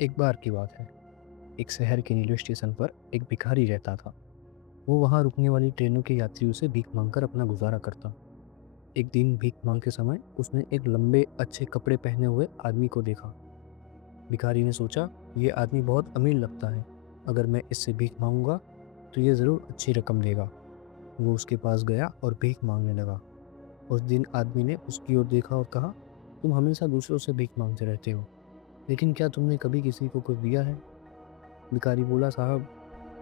एक बार की बात है। एक शहर के रेलवे स्टेशन पर एक भिखारी रहता था। वो वहाँ रुकने वाली ट्रेनों के यात्रियों से भीख मांगकर अपना गुजारा करता। एक दिन भीख मांगते समय उसने एक लंबे अच्छे कपड़े पहने हुए आदमी को देखा। भिखारी ने सोचा, ये आदमी बहुत अमीर लगता है। अगर मैं इससे भीख मांगूंगा तो ये ज़रूर अच्छी रकम देगा। वो उसके पास गया और भीख मांगने लगा। उस दिन आदमी ने उसकी ओर देखा और कहा, तुम हमेशा दूसरों से भीख मांगते रहते हो, लेकिन क्या तुमने कभी किसी को कुछ दिया है? भिखारी बोला, साहब,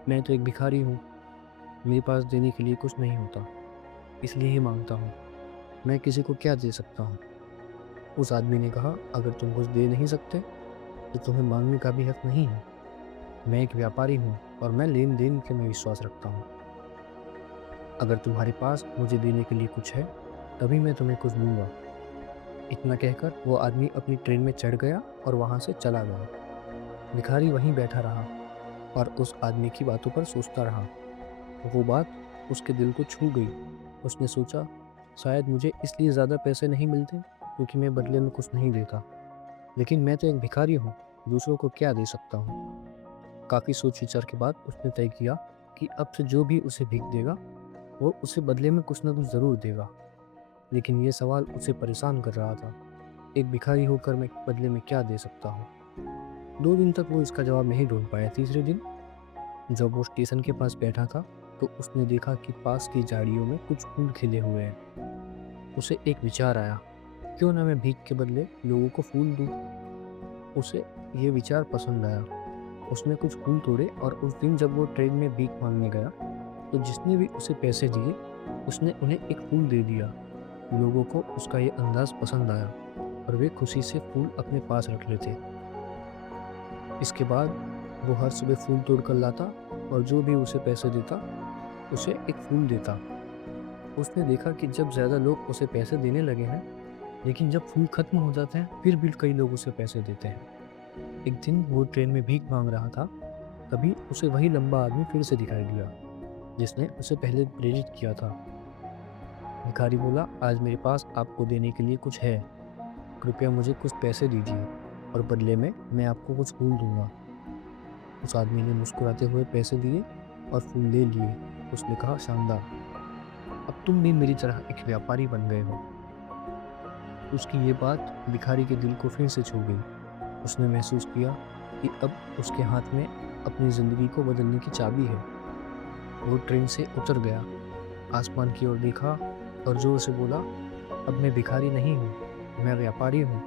मैं तो एक भिखारी हूँ। मेरे पास देने के लिए कुछ नहीं होता, इसलिए ही मांगता हूँ। मैं किसी को क्या दे सकता हूँ? उस आदमी ने कहा, अगर तुम कुछ दे नहीं सकते तो तुम्हें मांगने का भी हक नहीं है। मैं एक व्यापारी हूँ और मैं लेन देन के में विश्वास रखता हूँ। अगर तुम्हारे पास मुझे देने के लिए कुछ है तभी मैं तुम्हें कुछ दूंगा। इतना कहकर वो आदमी अपनी ट्रेन में चढ़ गया और वहां से चला गया। भिखारी वहीं बैठा रहा और उस आदमी की बातों पर सोचता रहा। वो बात उसके दिल को छू गई। उसने सोचा, शायद मुझे इसलिए ज़्यादा पैसे नहीं मिलते क्योंकि मैं बदले में कुछ नहीं देता। लेकिन मैं तो एक भिखारी हूँ, दूसरों को क्या दे सकता हूँ? काफ़ी सोच विचार के बाद उसने तय किया कि अब से जो भी उसे भीख देगा वो उसे बदले में कुछ ना कुछ ज़रूर देगा। लेकिन ये सवाल उसे परेशान कर रहा था। एक भिखारी होकर मैं बदले में क्या दे सकता हूँ? 2 दिन तक वो इसका जवाब नहीं ढूंढ पाया। तीसरे दिन जब वो स्टेशन के पास बैठा था तो उसने देखा कि पास की झाड़ियों में कुछ फूल खिले हुए हैं। उसे एक विचार आया, क्यों ना मैं भीख के बदले लोगों को फूल दूं। उसे ये विचार पसंद आया। उसने कुछ फूल तोड़े और उस दिन जब वो ट्रेन में भीख मांगने गया तो जिसने भी उसे पैसे दिए उसने उन्हें एक फूल दे दिया। लोगों को उसका ये अंदाज पसंद आया और वे खुशी से फूल अपने पास रख लेते। इसके बाद वो हर सुबह फूल तोड़ कर लाता और जो भी उसे पैसे देता उसे एक फूल देता। उसने देखा कि जब ज़्यादा लोग उसे पैसे देने लगे हैं, लेकिन जब फूल खत्म हो जाते हैं फिर भी कई लोग उसे पैसे देते हैं। एक दिन वो ट्रेन में भीख मांग रहा था, तभी उसे वही लंबा आदमी फिर से दिखाई दिया जिसने उसे पहले प्रेरित किया था। भिखारी बोला, आज मेरे पास आपको देने के लिए कुछ है। कृपया मुझे कुछ पैसे दीजिए और बदले में मैं आपको कुछ फूल दूंगा। उस आदमी ने मुस्कुराते हुए पैसे दिए और फूल ले लिए। उसने कहा, शानदार, अब तुम भी मेरी तरह एक व्यापारी बन गए हो। उसकी ये बात भिखारी के दिल को फिर से छू गई। उसने महसूस किया कि अब उसके हाथ में अपनी ज़िंदगी को बदलने की चाबी है। वो ट्रेन से उतर गया, आसमान की ओर देखा और जोर से बोला, अब मैं भिखारी नहीं हूँ, मैं व्यापारी हूँ।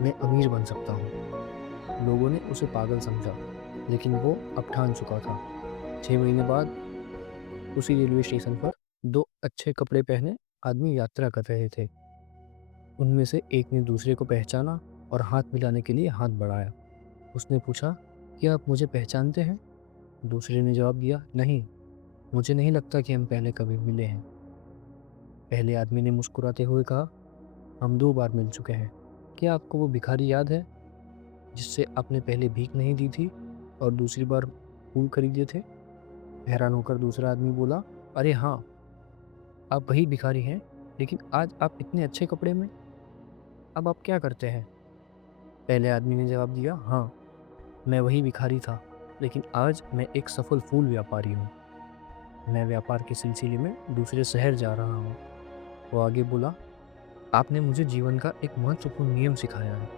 मैं अमीर बन सकता हूँ। लोगों ने उसे पागल समझा, लेकिन वो अब ठान चुका था। 6 महीने बाद उसी रेलवे स्टेशन पर दो अच्छे कपड़े पहने आदमी यात्रा कर रहे थे। उनमें से एक ने दूसरे को पहचाना और हाथ मिलाने के लिए हाथ बढ़ाया। उसने पूछा, क्या आप मुझे पहचानते हैं? दूसरे ने जवाब दिया, नहीं, मुझे नहीं लगता कि हम पहले कभी मिले हैं। पहले आदमी ने मुस्कुराते हुए कहा, हम 2 बार मिल चुके हैं। क्या आपको वो भिखारी याद है जिससे आपने पहले भीख नहीं दी थी और दूसरी बार फूल खरीदे थे? हैरान होकर दूसरा आदमी बोला, अरे हाँ, आप वही भिखारी हैं, लेकिन आज आप इतने अच्छे कपड़े में। अब आप क्या करते हैं? पहले आदमी ने जवाब दिया, हाँ, मैं वही भिखारी था, लेकिन आज मैं एक सफल फूल व्यापारी हूँ। मैं व्यापार के सिलसिले में दूसरे शहर जा रहा हूँ। वो आगे बोला, आपने मुझे जीवन का एक महत्वपूर्ण नियम सिखाया है।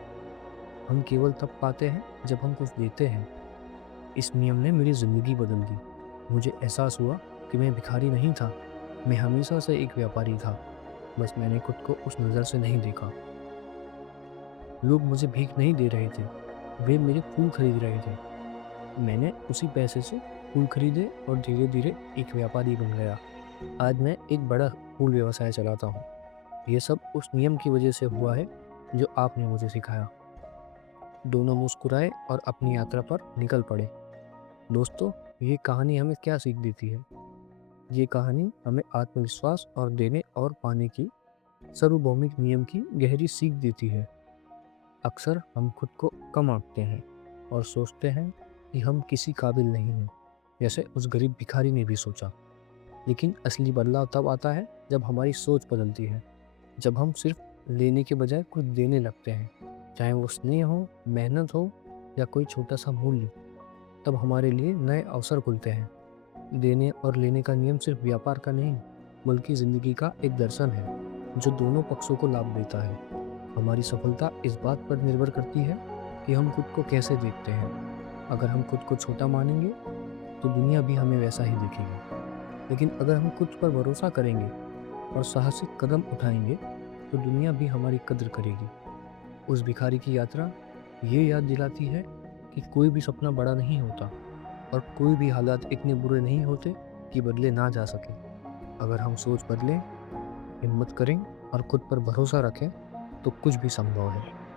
हम केवल तब पाते हैं जब हम कुछ देते हैं। इस नियम ने मेरी ज़िंदगी बदल दी। मुझे एहसास हुआ कि मैं भिखारी नहीं था, मैं हमेशा से एक व्यापारी था। बस मैंने खुद को उस नज़र से नहीं देखा। लोग मुझे भीख नहीं दे रहे थे, वे मेरे फूल खरीद रहे थे। मैंने उसी पैसे से फूल खरीदे और धीरे धीरे एक व्यापारी बन गया। आज मैं एक बड़ा फूल व्यवसाय चलाता हूँ। ये सब उस नियम की वजह से हुआ है जो आपने मुझे सिखाया। दोनों मुस्कुराए और अपनी यात्रा पर निकल पड़े। दोस्तों, ये कहानी हमें क्या सीख देती है? ये कहानी हमें आत्मविश्वास और देने और पाने की सार्वभौमिक नियम की गहरी सीख देती है। अक्सर हम खुद को कम आंकते हैं और सोचते हैं कि हम किसी काबिल नहीं हैं, जैसे उस गरीब भिखारी ने भी सोचा। लेकिन असली बदलाव तब आता है जब हमारी सोच बदलती है, जब हम सिर्फ लेने के बजाय कुछ देने लगते हैं, चाहे वो स्नेह हो, मेहनत हो या कोई छोटा-सा मूल्य, तब हमारे लिए नए अवसर खुलते हैं। देने और लेने का नियम सिर्फ व्यापार का नहीं, बल्कि ज़िंदगी का एक दर्शन है, जो दोनों पक्षों को लाभ देता है। हमारी सफलता इस बात पर निर्भर करती है कि हम खुद को कैसे देखते हैं। अगर हम खुद को छोटा मानेंगे, तो दुनिया भी हमें वैसा ही देखेगी। लेकिन अगर हम खुद पर भरोसा करेंगे और साहसिक कदम उठाएंगे, तो दुनिया भी हमारी कद्र करेगी। उस भिखारी की यात्रा ये याद दिलाती है कि कोई भी सपना बड़ा नहीं होता और कोई भी हालात इतने बुरे नहीं होते कि बदले ना जा सके। अगर हम सोच बदलें, हिम्मत करें और खुद पर भरोसा रखें, तो कुछ भी संभव है।